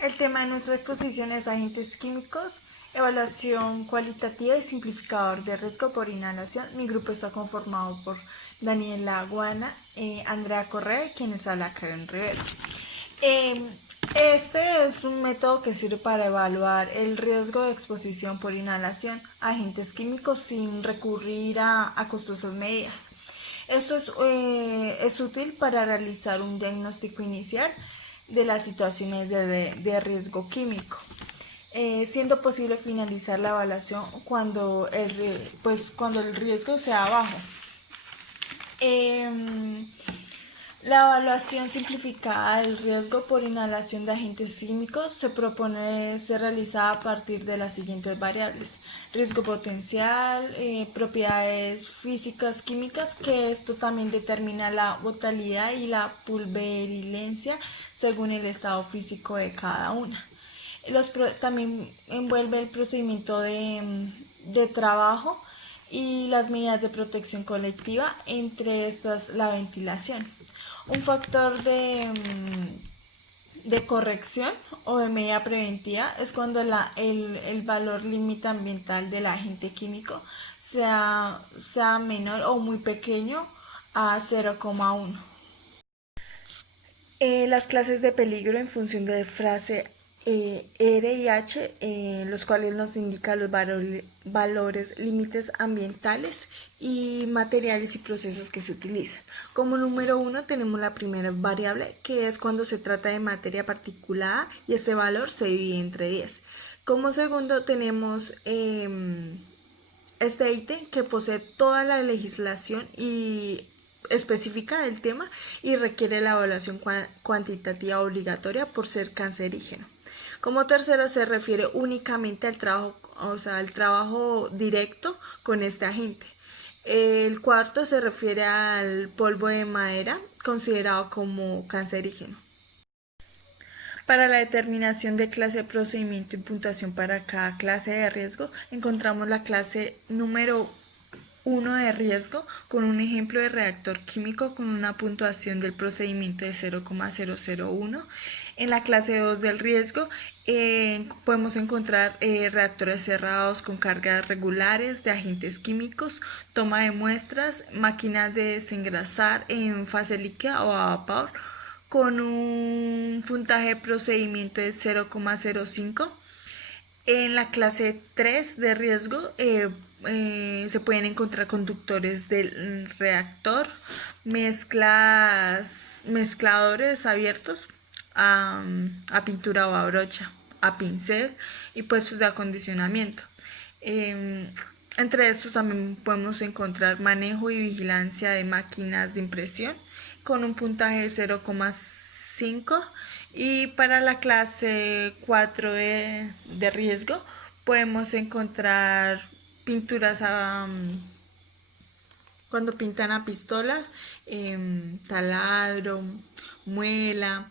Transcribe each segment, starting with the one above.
El tema de nuestra exposición es agentes químicos, evaluación cualitativa y simplificador de riesgo por inhalación. Mi grupo está conformado por Daniela Guana, Andrea Correa y quienes habla Karen Rivera. Este es un método que sirve para evaluar el riesgo de exposición por inhalación a agentes químicos sin recurrir a costosas medidas. Esto es útil para realizar un diagnóstico inicial de las situaciones de riesgo químico, siendo posible finalizar la evaluación cuando el riesgo sea bajo. La evaluación simplificada del riesgo por inhalación de agentes químicos se propone ser realizada a partir de las siguientes variables: riesgo potencial, propiedades físicas químicas, que esto también determina la volatilidad y la pulverilencia según el estado físico de cada una. También envuelve el procedimiento de trabajo y las medidas de protección colectiva, entre estas la ventilación. Un factor de corrección o de medida preventiva es cuando el valor límite ambiental del agente químico sea menor o muy pequeño a 0,1. Las clases de peligro en función de frase R y H, los cuales nos indican los valores límites ambientales y materiales y procesos que se utilizan. Como número 1 tenemos la primera variable, que es cuando se trata de materia particulada y este valor se divide entre 10. Como segundo tenemos este ítem que posee toda la legislación y específica del tema y requiere la evaluación cuantitativa obligatoria por ser cancerígeno. Como tercero se refiere únicamente al trabajo directo con este agente. El cuarto se refiere al polvo de madera, considerado como cancerígeno. Para la determinación de clase de procedimiento y puntuación para cada clase de riesgo, encontramos la clase número 1 de riesgo con un ejemplo de reactor químico con una puntuación del procedimiento de 0,001. En la clase 2 del riesgo podemos encontrar reactores cerrados con cargas regulares de agentes químicos, toma de muestras, máquinas de desengrasar en fase líquida o a vapor con un puntaje de procedimiento de 0,05. En la clase 3 de riesgo se pueden encontrar conductores del reactor, mezcladores abiertos a pintura o a brocha, a pincel y puestos de acondicionamiento. Entre estos también podemos encontrar manejo y vigilancia de máquinas de impresión con un puntaje de 0,5. Y para la clase 4 de riesgo podemos encontrar pinturas cuando pintan a pistola, taladro, muela,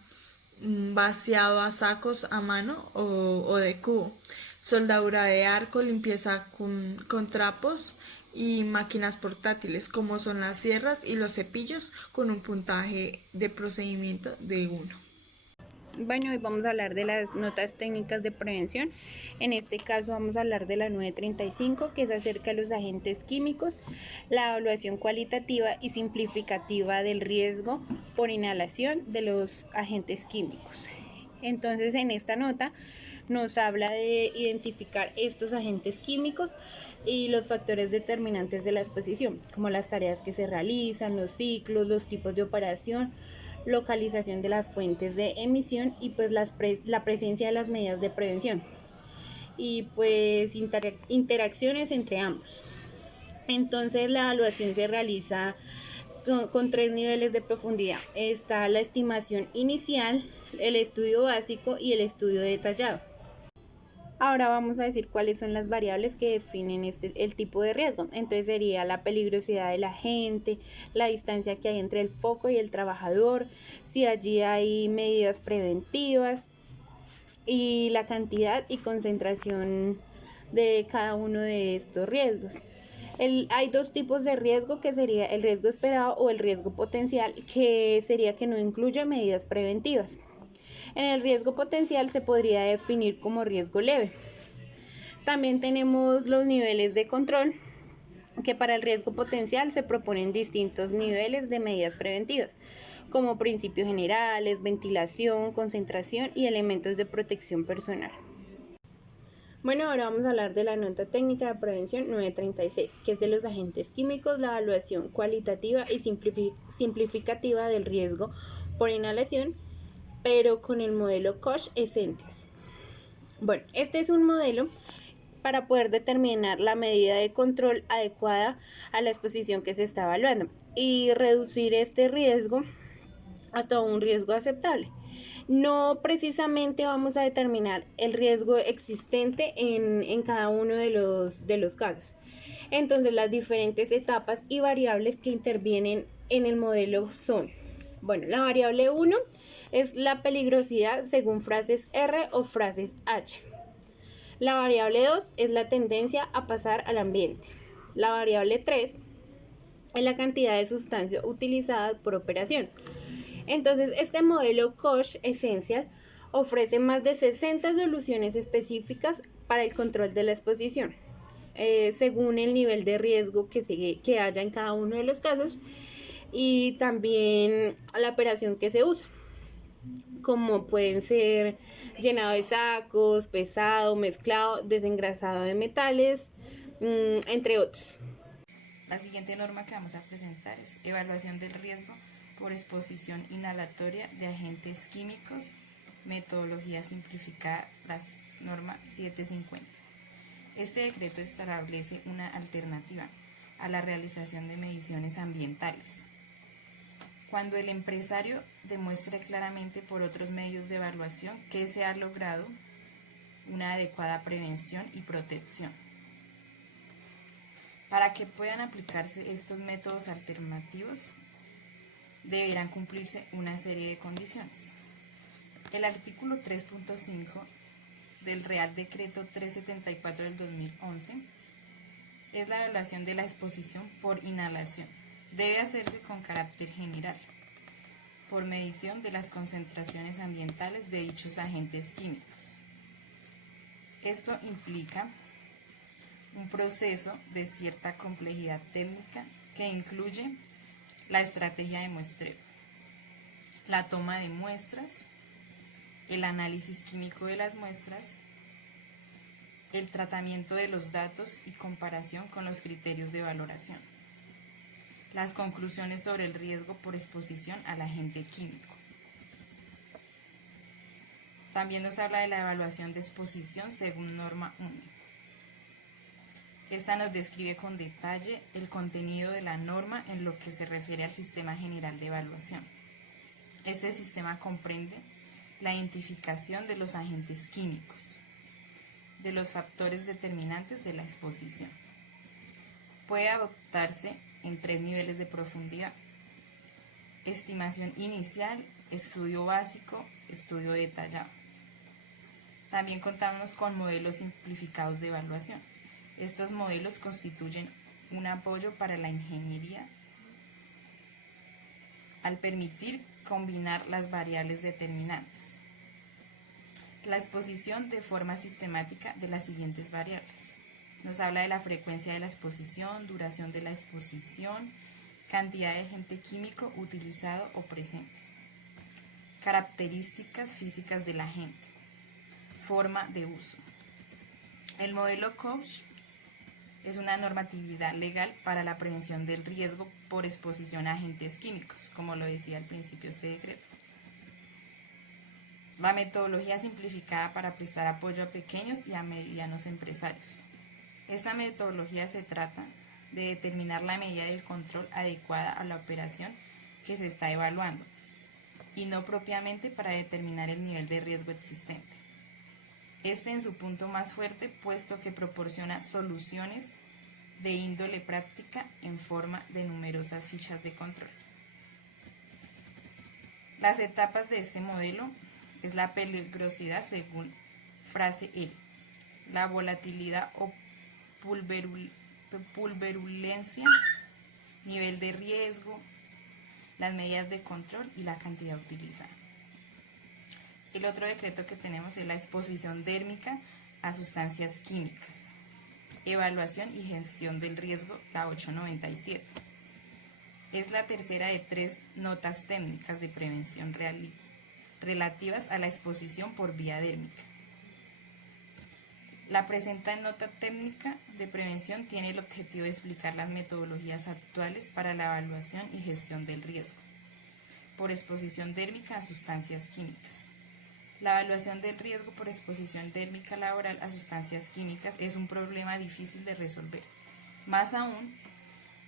vaciado a sacos a mano o de cubo, soldadura de arco, limpieza con trapos y máquinas portátiles como son las sierras y los cepillos con un puntaje de procedimiento de 1. Bueno, hoy vamos a hablar de las notas técnicas de prevención. En este caso vamos a hablar de la 935, que es acerca de los agentes químicos, la evaluación cualitativa y simplificativa del riesgo por inhalación de los agentes químicos. Entonces, en esta nota nos habla de identificar estos agentes químicos y los factores determinantes de la exposición, como las tareas que se realizan, los ciclos, los tipos de operación, localización de las fuentes de emisión y pues la presencia de las medidas de prevención y pues interacciones entre ambos. Entonces la evaluación se realiza con 3 niveles de profundidad. Está la estimación inicial, el estudio básico y el estudio detallado. Ahora vamos a decir cuáles son las variables que definen el tipo de riesgo. Entonces sería la peligrosidad del agente, la distancia que hay entre el foco y el trabajador, si allí hay medidas preventivas y la cantidad y concentración de cada uno de estos riesgos. Hay dos tipos de riesgo, que sería el riesgo esperado o el riesgo potencial, que sería que no incluye medidas preventivas. En el riesgo potencial se podría definir como riesgo leve. También tenemos los niveles de control, que para el riesgo potencial se proponen distintos niveles de medidas preventivas, como principios generales, ventilación, concentración y elementos de protección personal. Bueno, ahora vamos a hablar de la nota técnica de prevención 936, que es de los agentes químicos, la evaluación cualitativa y simplificativa del riesgo por inhalación, pero con el modelo Koch Essentials. Bueno, este es un modelo para poder determinar la medida de control adecuada a la exposición que se está evaluando y reducir este riesgo hasta un riesgo aceptable. No precisamente vamos a determinar el riesgo existente en cada uno de los casos. Entonces, las diferentes etapas y variables que intervienen en el modelo son, bueno, la variable 1 es la peligrosidad según frases R o frases H. La variable 2 es la tendencia a pasar al ambiente. La variable 3 es la cantidad de sustancia utilizada por operación. Entonces, este modelo Koch Essential ofrece más de 60 soluciones específicas para el control de la exposición, según el nivel de riesgo que haya en cada uno de los casos y también la operación que se usa, como pueden ser llenado de sacos, pesado, mezclado, desengrasado de metales, entre otros. La siguiente norma que vamos a presentar es evaluación del riesgo por exposición inhalatoria de agentes químicos, metodología simplificada, la norma 750. Este decreto establece una alternativa a la realización de mediciones ambientales. Cuando el empresario demuestre claramente por otros medios de evaluación que se ha logrado una adecuada prevención y protección. Para que puedan aplicarse estos métodos alternativos, deberán cumplirse una serie de condiciones. El artículo 3.5 del Real Decreto 374 del 2011 es la evaluación de la exposición por inhalación. Debe hacerse con carácter general, por medición de las concentraciones ambientales de dichos agentes químicos. Esto implica un proceso de cierta complejidad técnica que incluye la estrategia de muestreo, la toma de muestras, el análisis químico de las muestras, el tratamiento de los datos y comparación con los criterios de valoración, las conclusiones sobre el riesgo por exposición al agente químico. También nos habla de la evaluación de exposición según norma 1. Esta nos describe con detalle el contenido de la norma en lo que se refiere al sistema general de evaluación. Este sistema comprende la identificación de los agentes químicos, de los factores determinantes de la exposición. Puede adoptarse en 3 niveles de profundidad: estimación inicial, estudio básico, estudio detallado. También contamos con modelos simplificados de evaluación. Estos modelos constituyen un apoyo para la ingeniería al permitir combinar las variables determinantes. La exposición de forma sistemática de las siguientes variables. Nos habla de la frecuencia de la exposición, duración de la exposición, cantidad de agente químico utilizado o presente, características físicas del agente, forma de uso. El modelo Koch es una normatividad legal para la prevención del riesgo por exposición a agentes químicos, como lo decía al principio este decreto. La metodología simplificada para prestar apoyo a pequeños y a medianos empresarios. Esta metodología se trata de determinar la medida de control adecuada a la operación que se está evaluando y no propiamente para determinar el nivel de riesgo existente. Este en su punto más fuerte, puesto que proporciona soluciones de índole práctica en forma de numerosas fichas de control. Las etapas de este modelo es la peligrosidad según frase L, la volatilidad o pulverulencia, nivel de riesgo, las medidas de control y la cantidad utilizada. El otro decreto que tenemos es la exposición dérmica a sustancias químicas. Evaluación y gestión del riesgo, la 897. Es la tercera de 3 notas técnicas de prevención relativas a la exposición por vía dérmica. La presente nota técnica de prevención tiene el objetivo de explicar las metodologías actuales para la evaluación y gestión del riesgo por exposición dérmica a sustancias químicas. La evaluación del riesgo por exposición térmica laboral a sustancias químicas es un problema difícil de resolver, más aún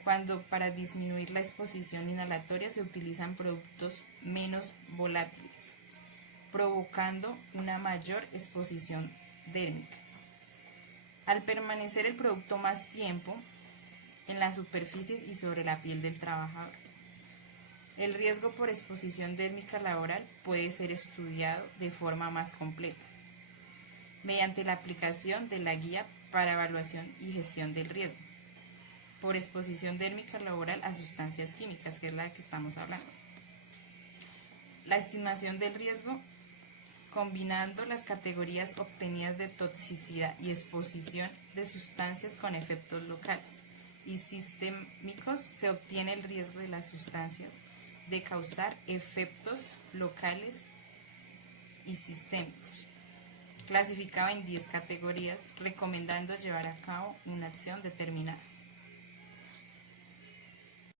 cuando para disminuir la exposición inhalatoria se utilizan productos menos volátiles, provocando una mayor exposición dérmica. Al permanecer el producto más tiempo en las superficies y sobre la piel del trabajador, el riesgo por exposición dérmica laboral puede ser estudiado de forma más completa mediante la aplicación de la guía para evaluación y gestión del riesgo por exposición dérmica laboral a sustancias químicas, que es la que estamos hablando. La estimación del riesgo combinando las categorías obtenidas de toxicidad y exposición de sustancias con efectos locales y sistémicos, se obtiene el riesgo de las sustancias de causar efectos locales y sistémicos, clasificado en 10 categorías, recomendando llevar a cabo una acción determinada.